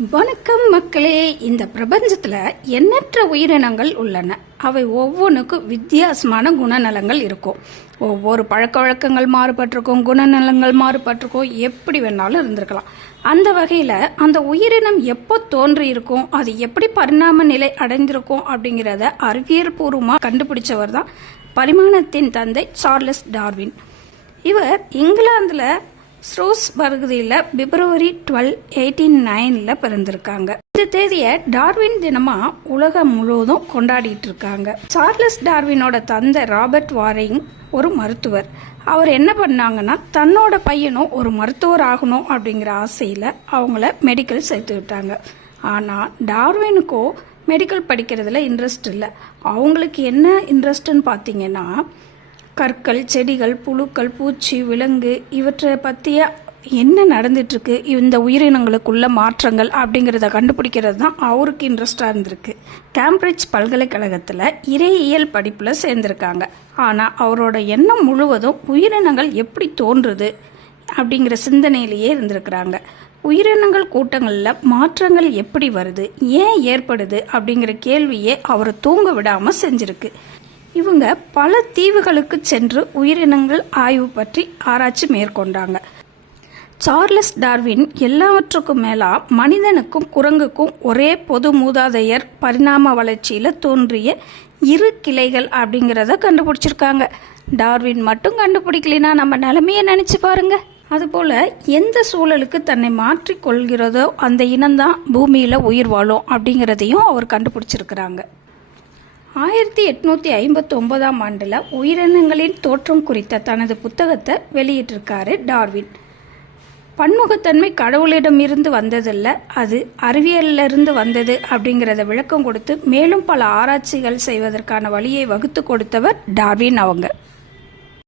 வணக்கம் மக்களே இந்த பிரபஞ்சத்தில் எண்ணற்ற உயிரினங்கள் உள்ளன. அவை ஒவ்வொன்றுக்கும் வித்தியாசமான குணநலங்கள் இருக்கும். ஒவ்வொரு பழக்க வழக்கங்கள் மாறுபட்டிருக்கும் குணநலங்கள் மாறுபட்டிருக்கும் எப்படி வேணாலும் இருந்திருக்கலாம். அந்த வகையில் அந்த உயிரினம் எப்போ தோன்றி இருக்கும் அது எப்படி பரிணாம நிலை அடைந்திருக்கும் அப்படிங்கிறத அறிவியல் பூர்வமாக கண்டுபிடிச்சவர் தான் பரிமாணத்தின் தந்தை சார்லஸ் டார்வின். இவர் இங்கிலாந்தில் ஸ்ரோஸ் பகுதியில் பிப்ரவரி டுவெல் எயிட்டீன் நைனில் பிறந்திருக்காங்க. இந்த தேதியை டார்வின் தினமாக உலகம் முழுவதும் கொண்டாடிட்டு இருக்காங்க. சார்லஸ் டார்வினோட தந்தை ராபர்ட் வாரிங் ஒரு மருத்துவர். அவர் என்ன பண்ணாங்கன்னா தன்னோட பையனும் ஒரு மருத்துவர் ஆகணும் அப்படிங்கிற ஆசையில் அவங்கள மெடிக்கல் சேர்த்து விட்டாங்க. ஆனால் டார்வினுக்கோ மெடிக்கல் படிக்கிறதுல இன்ட்ரெஸ்ட் இல்லை. அவங்களுக்கு என்ன இன்ட்ரெஸ்ட்னு பார்த்தீங்கன்னா கற்கள் செடிகள் புழுக்கள் பூச்சி விலங்கு இவற்றை பற்றிய என்ன நடந்துட்டுருக்கு இந்த உயிரினங்களுக்குள்ள மாற்றங்கள் அப்படிங்கிறத கண்டுபிடிக்கிறது தான் அவருக்கு இன்ட்ரெஸ்டாக இருந்திருக்கு. கேம்பிரிட்ஜ் பல்கலைக்கழகத்தில் இறையியல் படிப்பில் சேர்ந்திருக்காங்க. ஆனால் அவரோட எண்ணம் முழுவதும் உயிரினங்கள் எப்படி தோன்றுது அப்படிங்கிற சிந்தனையிலேயே இருந்திருக்கிறாங்க. உயிரினங்கள் கூட்டங்களில் மாற்றங்கள் எப்படி வருது ஏன் ஏற்படுது அப்படிங்கிற கேள்வியே அவரை தூங்க விடாமல் செஞ்சிருக்கு. இவங்க பல தீவுகளுக்கு சென்று உயிரினங்கள் ஆய்வு பற்றி ஆராய்ச்சி மேற்கொண்டாங்க. சார்லஸ் டார்வின் எல்லாவற்றுக்கும் மேலா மனிதனுக்கும் குரங்குக்கும் ஒரே பொது மூதாதையர் பரிணாம வளர்ச்சியில் தோன்றிய இரு கிளைகள் அப்படிங்கிறத கண்டுபிடிச்சிருக்காங்க. டார்வின் மட்டும் கண்டுபிடிக்கலைன்னா நம்ம நிலைமையை நினச்சி பாருங்க. அதுபோல் எந்த சூழலுக்கு தன்னை மாற்றிக்கொள்கிறதோ அந்த இனம்தான் பூமியில் உயிர் வாழும் அப்படிங்கிறதையும் அவர் கண்டுபிடிச்சிருக்கிறாங்க. ஆயிரத்தி எட்நூற்றி ஐம்பத்தி ஒன்பதாம் ஆண்டில் உயிரினங்களின் தோற்றம் குறித்த தனது புத்தகத்தை வெளியிட்டிருக்காரு டார்வின். பன்முகத்தன்மை கடவுளிடமிருந்து வந்ததில்ல அது அறிவியலிருந்து வந்தது அப்படிங்கிறத விளக்கம் கொடுத்து மேலும் பல ஆராய்ச்சிகள் செய்வதற்கான வழியை வகுத்து கொடுத்தவர் டார்வின் அவங்க.